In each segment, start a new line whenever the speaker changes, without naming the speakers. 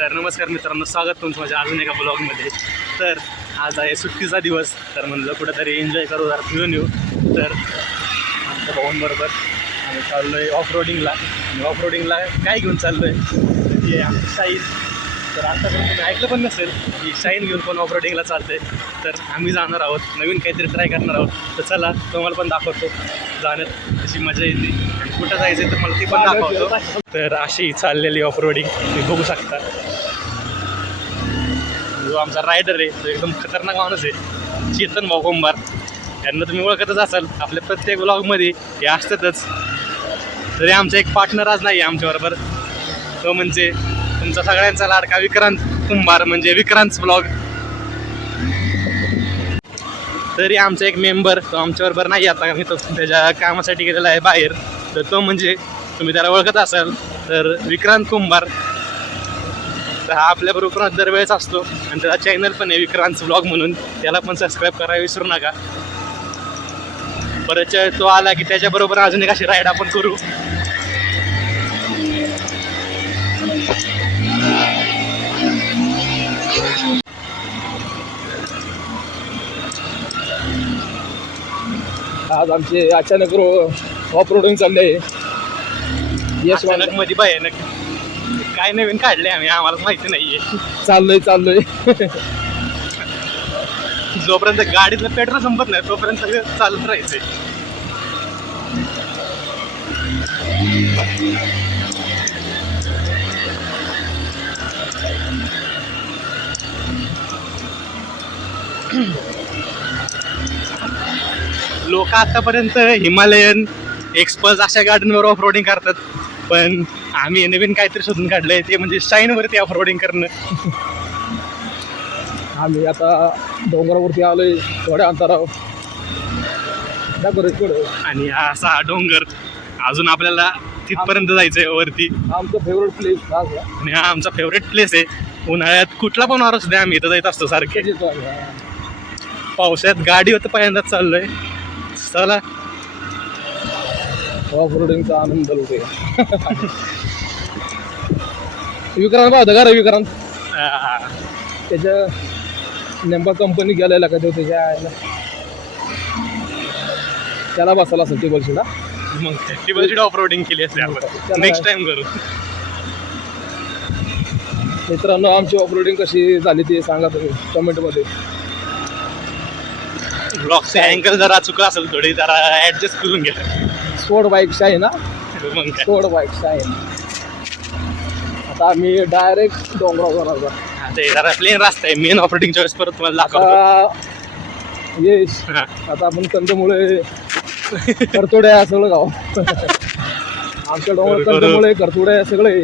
तर नमस्कार मित्रांनो स्वागत तुमचं माझ्या अजून एका ब्लॉगमध्ये तर आज आहे सुट्टीचा दिवस तर म्हणलं कुठेतरी एन्जॉय करू जरा फिरून येऊ. तर आमच्या भाऊंबरोबर आम्ही चाललो आहे ऑफ रोडिंगला आणि ऑफ रोडिंगला काय घेऊन चाललो आहे हे आमची शाईन तर आतापर्यंत तुम्ही ऐकलं पण नसेल की शाईन घेऊन पण ऑफ रोडिंगला चालतंय. तर आम्ही जाणार आहोत नवीन काहीतरी ट्राय करणार आहोत. तर चला तुम्हाला पण दाखवतो. जाण्यात कशी मजा येते. आणि कुठं जायचं तर मला ती पण दाखवतो. तर अशी चाललेली ऑफ रोडिंग तुम्ही बघू शकता. जो आमचा रायडर आहे तो एकदम खतरनाक माणूस आहे. चेतन भाऊ कुंभार. यांना तुम्ही ओळखतच असाल आपल्या प्रत्येक ब्लॉगमध्ये हे असतातच. तरी आमचा एक पार्टनर आज नाही आहे आमच्याबरोबर. तो म्हणजे तुमचा सगळ्यांचा लाडका विक्रांत कुंभार म्हणजे विक्रांत ब्लॉग तरी आमचा एक मेंबर तो आमच्याबरोबर नाही आता मी तो त्याच्या कामासाठी गेलेला आहे बाहेर. तर तो म्हणजे तुम्ही त्याला ओळखत असाल तर विक्रांत कुंभार. तर हा आपल्याबरोबर दरवेळेस असतो. आणि त्याचा चॅनल पण आहे विक्रांत ब्लॉग म्हणून. त्याला पण सबस्क्राईब करायला विसरू नका. परत तो आला की त्याच्याबरोबर अजून एक अशी राईड आपण करू.
आज आमचे अचानक ऑफ रोडिंग चालले
यशमध्ये भयानक काय नवीन काढले आम्ही आम्हाला माहिती नाहीये.
चाललोय चाललोय.
जोपर्यंत गाडीतलं पेट्रोल संपत नाही तोपर्यंत सगळं चालत राहायचंय. लोक आतापर्यंत हिमालयन एक्सपल्स अशा गाड्यांवर ऑफ रोडिंग करतात. पण आम्ही नवीन काहीतरी शोधून काढलंय ते म्हणजे शाईनवरती ऑफ रोडिंग करणं.
आम्ही आता डोंगरावरती आलोय थोड्या अंतरावर. पुढे
आणि हा असा हा डोंगर अजून आपल्याला तिथपर्यंत जायचंय वरती.
आमचं फेवरेट प्लेस
आणि हा आमचा फेवरेट प्लेस आहे. उन्हाळ्यात कुठला पण वार असू आम्ही इथं जात असतो सारखे. पावसाळ्यात गाडी होतं पहिल्यांदाच चाललोय. चला
ऑफ रोडिंगचा आनंद लुटे विक्रांत पाहतो का रे विक्रांत
आ,
त्याच्या नेमका कंपनी गेलेला का तो त्याच्या आईला त्याला बसायला असेल टेबल शिडा
मग टेबल ऑफ रोडिंग केली असते आपण नेक्स्ट टाइम करू
मित्रांनो आमची ऑपरेटिंग कशी झाली ते सांगा तुम्ही कमेंटमध्ये
ब्लॉकचे अँगल जरा चुकला असेल थोडी जरा ऍडजस्ट करून घ्या
सोड बाईक शाही ना? सोड बाईक शाही. आता आम्ही डायरेक्ट जाणार
हे जरा प्लेन रस्ता आहे. मेन ऑपरेटिंग चॉईस परत तुम्हाला दाखवतो.
आता येस.
हा.
आता आपण कंदमुळे करतोड्या आहे सगळं गाव. आमच्या डोंगर कंदमुळे करतोड्या आहे सगळे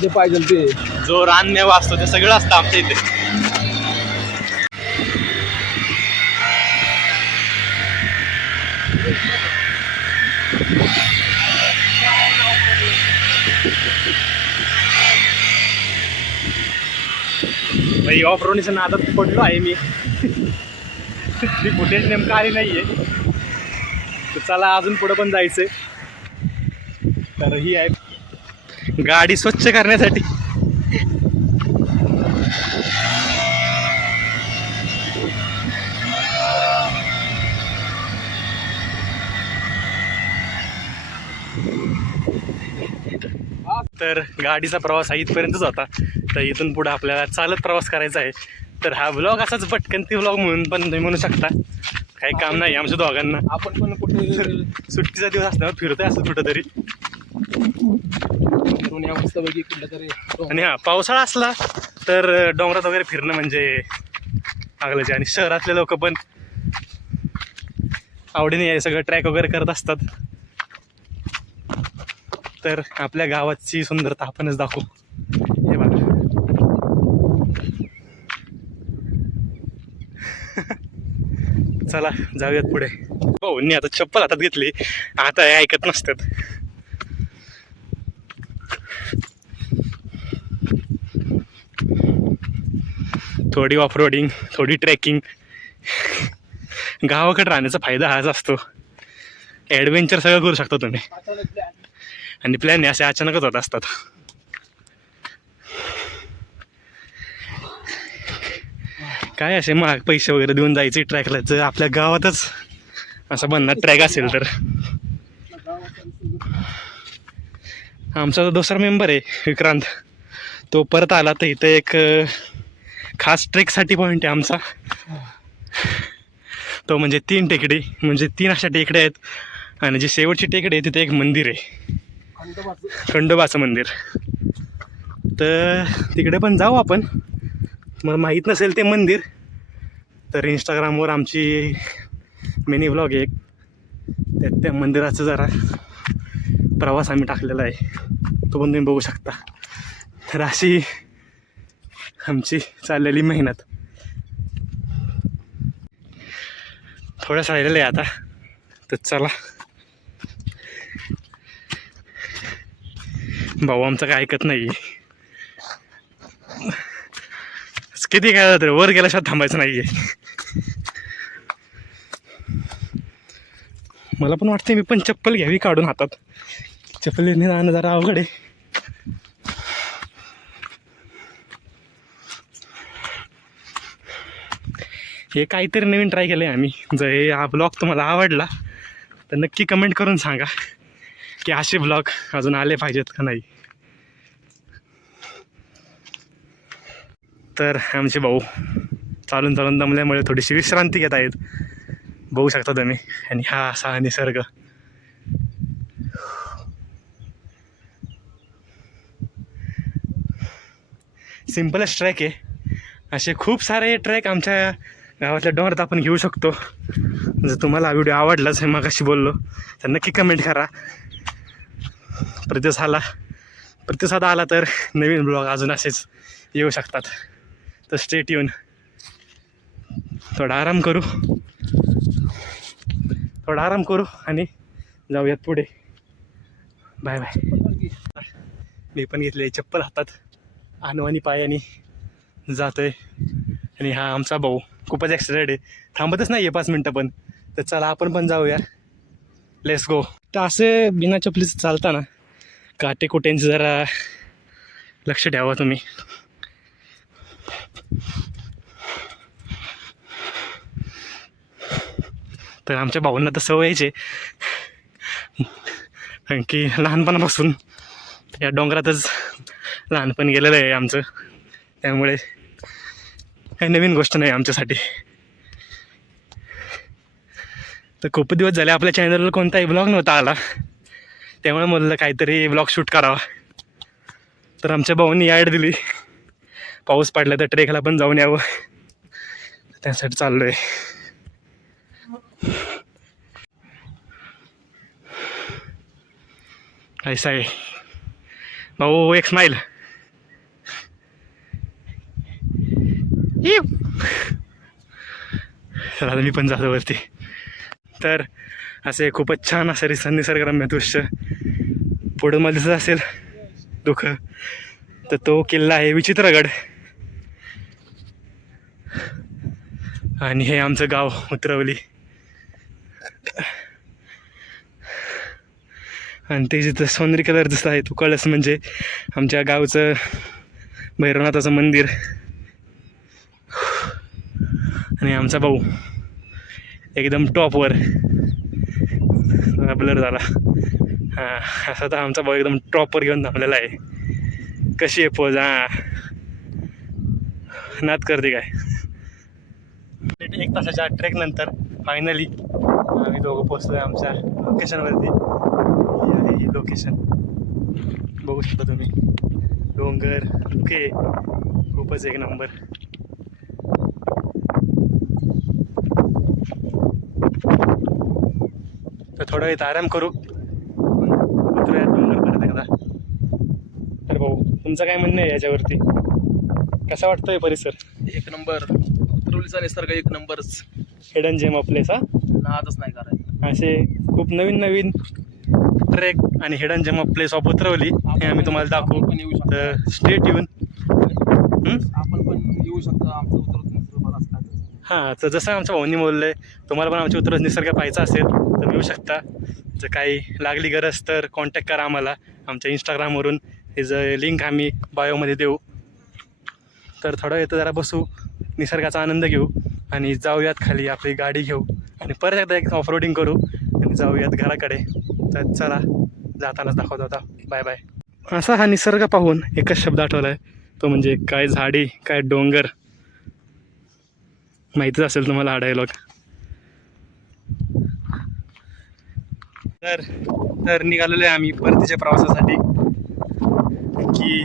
जे पाहिजे ते.
जो रानमेवा असतो ते सगळं असतं आमच्या इथे. अरे ऑफ रोडीच्या आता पडलो आहे मी. ती फुटेज नेमकं आली नाही तर चला अजून पुढं पण जायचंय. तर ही आहे. गाडी स्वच्छ करण्यासाठी. तर गाडीचा प्रवास हा इथपर्यंतच होता. तर इथून पुढे आपल्याला चालत प्रवास करायचा आहे. तर हा ब्लॉग असाच पटकनती ब्लॉग म्हणून पण तुम्ही म्हणू शकता. काही काम नाही आमच्या दोघांना.
आपण पण कुठे
सुट्टीचा दिवस असल्यावर फिरतोय असं
कुठल्या तरी
आणि हा पावसाळा असला तर डोंगरात वगैरे फिरणं म्हणजे चांगलंच आहे. आणि शहरातले लोक पण आवडीने सगळं ट्रॅक वगैरे करत असतात. तर आपल्या गावाची सुंदरता आपणच दाखवू. हे बघा. चला जाऊयात पुढे. हो मी आता चप्पल हातात घेतली. आता हे ऐकत नसतात. थोडी ऑफ रोडिंग थोडी ट्रेकिंग गावाकडे राहण्याचा फायदा हाच असतो. ॲडव्हेंचर सगळं करू शकता तुम्ही. आणि प्लॅन हे असे अचानकच होत असतात. काय असे महाग पैसे वगैरे देऊन जायचे ट्रॅकला जर आपल्या गावातच असं बनणार ट्रॅक असेल तर. आमचा जो दुसरा मेंबर आहे विक्रांत तो परत आला तर इथं एक खास ट्रेकसाठी पॉईंट आहे आमचा. तो म्हणजे तीन टेकडी म्हणजे तीन अशा टेकड्या आहेत. आणि जी शेवटची टेकडी आहे तिथे एक मंदिर आहे. खंडोबाचं मंदिर. तर तिकडे पण जाऊ आपण. मला माहीत नसेल ते मंदिर. तर इंस्टाग्रामवर आमची मिनी ब्लॉग आहे एक. त्यात त्या मंदिराचं जरा प्रवास आम्ही टाकलेला आहे. तो पण तुम्ही बघू शकता. तर अशी आमची चाललेली मेहनत. थोडंसं राहिलेलं आहे आता. तर चला. भाऊ आमचं काय ऐकत नाही. किती काय झालं तरी वर गेल्याशिवाय थांबायचं नाहीये. मला पण वाटतं मी पण चप्पल घ्यावी काढून हातात. चप्पलीने जाणं जरा अवघड आहे. हे काहीतरी नवीन ट्राय केलं आहे आम्ही. जर हे हा ब्लॉग तुम्हाला आवडला तर नक्की कमेंट करून सांगा. की असे ब्लॉग अजून आले पाहिजेत का नाही? तर आमचे भाऊ चालून चालून दमल्यामुळे थोडीशी विश्रांती घेत आहेत. बघू शकता तुम्ही. आणि हा असा निसर्ग. सिम्पलच ट्रॅक आहे. असे खूप सारे ट्रॅक आमच्या गावातल्या डोंगरात आपण घेऊ शकतो. जर तुम्हाला हा व्हिडिओ आवडलाच हे मगाशी बोललो तर नक्की कमेंट करा. प्रतिसाद आला प्रतिसाद आला तर नवीन ब्लॉग अजून असेच येऊ शकतात. तर स्टेट येऊन थोडा आराम करू. थोडा आराम करू आणि जाऊयात पुढे. बाय बाय मी पण घेतले चप्पल हातात. आणवानी पायानी आहे आणि हा आमचा भाऊ खूपच ॲक्सिडेंट आहे. थांबतच नाही आहे पाच मिनटं पण. तर चला आपण पण जाऊया. लेट्स गो तर असे बिना चपलीचं चालताना काटे कुट्यांचं जरा लक्ष ठेवा तुम्ही. तर आमच्या भाऊंना तर सवयच आहे कारण की लहानपणापासून या डोंगरातच लहानपण गेलेलं आहे आमचं. त्यामुळे काही नवीन गोष्ट नाही आमच्यासाठी. तर खूप दिवस झाले आपल्या चॅनलवर कोणताही ब्लॉग नव्हता आला. त्यामुळे म्हणलं काहीतरी ब्लॉग शूट करावा. तर आमच्या भाऊनी ॲड दिली. पाऊस पडला तर ट्रेकला पण जाऊन यावं. त्यासाठी चाललो आहे ऐसा आहे. भाऊ एक स्माईल चला मी पण जातो वरती. तर असे खूपच छान असं रिस निसर्गरम्य दृश्य. पुढं मला दिसत असेल दुःख. तर तो किल्ला आहे विचित्रगड. आणि हे आमचं गाव उतरवली. आणि ते जिथं सोनेरी कलर दिसत आहे तो कळस म्हणजे आमच्या गावचं भैरवनाथाचं मंदिर. आणि आमचा भाऊ एकदम टॉपवर. ब्लर झाला. हां असा तर आमचा भाऊ एकदम टॉपर घेऊन थांबलेला आहे. कशी आहे पोज हां. नात करते काय? एक तासाच्या ट्रेक नंतर फायनली आम्ही दोघं पोचतोय आमच्या लोकेशनवरती आहे हे लोकेशन बघू शकता तुम्ही. डोंगर ओके. खूपच एक नंबर थोडा वेळ आराम करू. उतरूया डोंगर परत एकदा. तर भाऊ तुमचं काय म्हणणं आहे याच्यावरती? कसा वाटतोय परिसर?
एक नंबर. उतरवलीचा निसर्ग एक नंबरच.
हिडन जेम प्लेस हा?
नादच नाही करायचं.
असे खूप नवीन नवीन ट्रेक आणि हिडन जेम प्लेस ऑफ उतरवली हे आम्ही तुम्हाला दाखवू.
आपण पण येऊ शकतो.
तर स्टेट येऊन
आपण पण येऊ शकतो आमचं उतरवत निसर्ग मला असं काय
हां तर जसं आमच्या भाऊनी बोललं आहे तुम्हाला पण आमच्या उत्तर निसर्ग पाहायचा असेल तर येऊ शकता. जर काही लागली गरज तर कॉन्टॅक्ट करा आम्हाला. आमच्या इंस्टाग्रामवरून हे ज लिंक आम्ही बायोमध्ये देऊ. तर थोडं येतं जरा बसू निसर्गाचा आनंद घेऊ आणि जाऊयात खाली आपली गाडी घेऊ आणि परत एकदा एक ऑफरोडिंग करू आणि जाऊयात घराकडे. तर चला जातानाच दाखवत होता. बाय बाय असा हा निसर्ग पाहून एकच शब्द आठवला आहे तो म्हणजे काय झाडी काय डोंगर. माहितीच असेल तुम्हाला हा डायलॉग तर तर निघालेलो आहे आम्ही परतीच्या प्रवासासाठी. की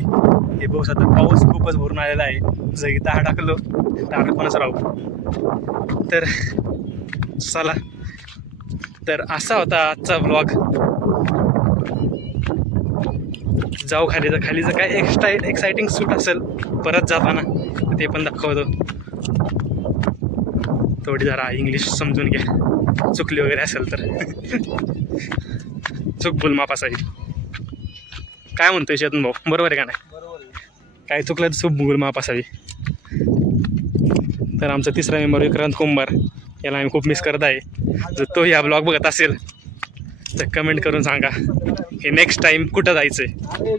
हे पाऊस आता पाऊस खूपच भरून आलेला आहे. जर इथं हा टाकलो तर राहू? तर चला. तर असा होता आजचा ब्लॉग जाऊ खाली तर खालीचं काय एक्स्ट्रा एक्साइटिंग सूट असेल परत जाताना ते पण दाखवतो. थोडी जरा इंग्लिश समजून घ्या. चुकली वगैरे असेल तर. चुक भूलमाप असायची काय म्हणतोय शेतून भाऊ? बरोबर आहे का नाही? काय चुकलं तर चूक भूलमाप असावी. तर आमचा तिसरा मेंबर विक्रांत कुंभार याला आम्ही खूप मिस करत आहे. जर तो या ब्लॉग बघत असेल तर कमेंट करून सांगा. हे नेक्स्ट टाईम कुठं जायचं आहे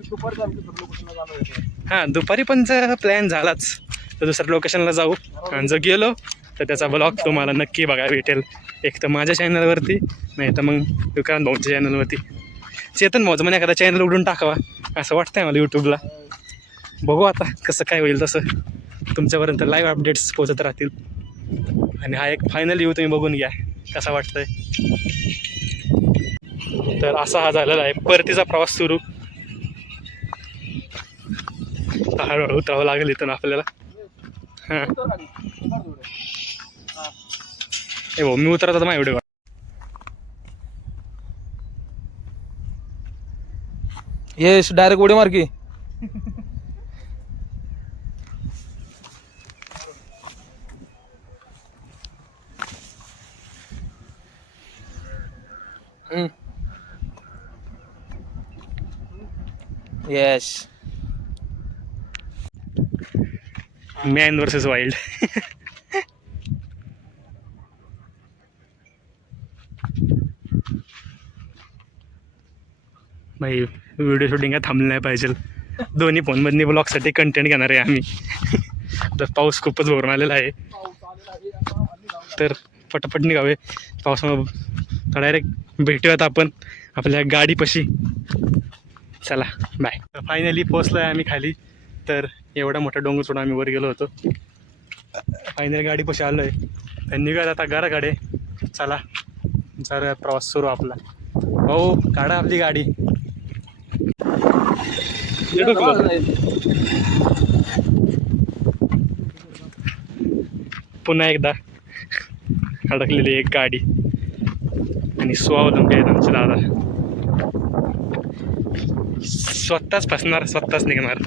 हां दुपारी पण जर प्लॅन झालाच तर दुसऱ्या लोकेशनला जाऊ. आणि जर गेलो तर त्याचा ब्लॉग तुम्हाला नक्की बघायला भेटेल. एक तर माझ्या चॅनलवरती नाही तर मग विक्रांत भाऊच्या चॅनलवरती चेतन भाऊचं म्हणे एखादा चॅनल उडून टाकावा असं वाटतंय मला यूट्यूबला बघू आता कसं काय होईल तसं. तुमच्यापर्यंत लाईव्ह अपडेट्स पोचत राहतील. आणि हा एक फायनल येऊ तुम्ही बघून घ्या कसा वाटतंय. तर असा हा झालेला आहे. परतीचा प्रवास सुरू. हळूहळू उतरावं लागेल इथून आपल्याला. हां. हे भाऊ मी उतरत माझ्या व्हिडिओ
येस डायरेक्ट उडी मार की. येस
मॅन वर्सेस वाईल्ड नाही व्हिडिओ शूटिंग काय थांबलं नाही पाहिजे. दोन्ही फोनमधनी ब्लॉगसाठी कंटेंट घेणार आहे आम्ही. तर पाऊस खूपच भरून आलेला आहे. तर पटापट निघावे पावसामुळे डायरेक्ट भेटूयात आपण आपल्या गाडीपाशी. चला बाय फायनली पोचलो आहे आम्ही खाली. तर एवढा मोठा डोंगर सोडून आम्ही वर गेलो होतो. फायनली गाडीपाशी आलो आहे तर निघूयात आता घराकडे. चला जरा प्रवास सुरू आपला. हो काढा आपली गाडी. पुन्हा एकदा अडकलेली एक गाडी. आणि स्वावलंबी आहेत आमचे दादा? स्वतःच फसणार स्वतःच निघणार.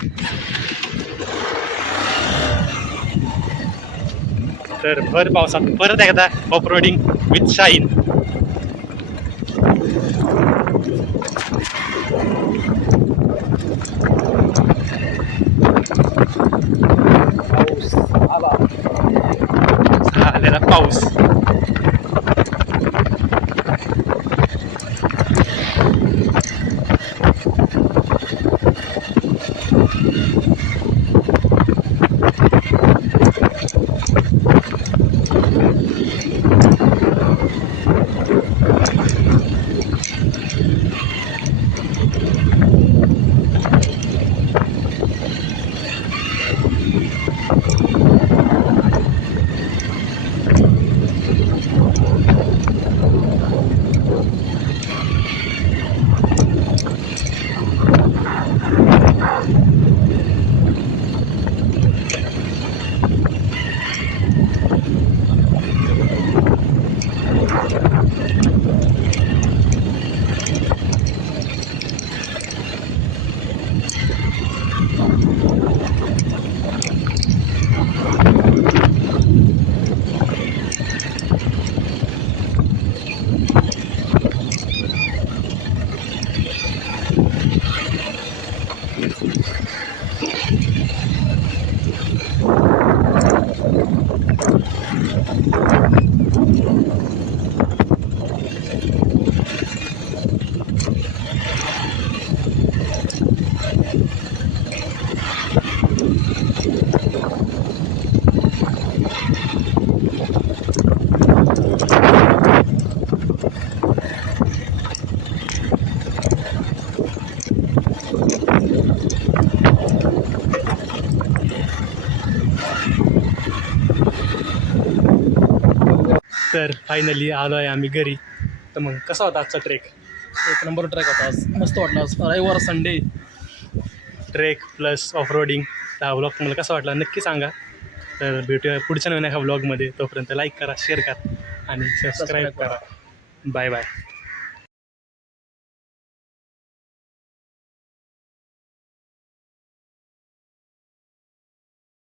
तर भर पावसात परत एकदा ऑफ रोडिंग विथ शाईन तर फायनली आलो आहे आम्ही घरी. तर मग कसा होता आजचा ट्रेक
एक नंबर ट्रॅक होता आज. मस्त वाटला आज. रविवार Sunday
trek plus off roading हा ब्लॉग तुम्हाला कसा वाटला नक्की सांगा. तर भेटूया पुढच्या नवीन एका ब्लॉगमध्ये तोपर्यंत लाईक करा शेअर करा आणि सबस्क्राईब करा. Bye bye